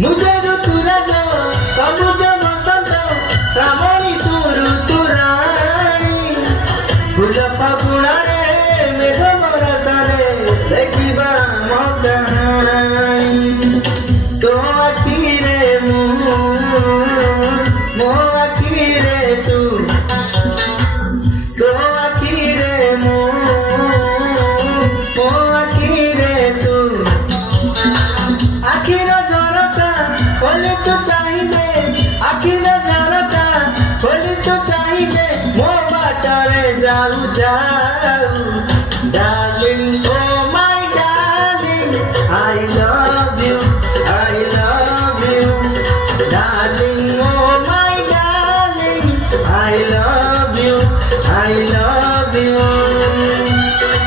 मुझे ऋतुराज सबुज बसंत श्रावणी तू ऋतुराणी फूल फागुणारे मेघ बरसारे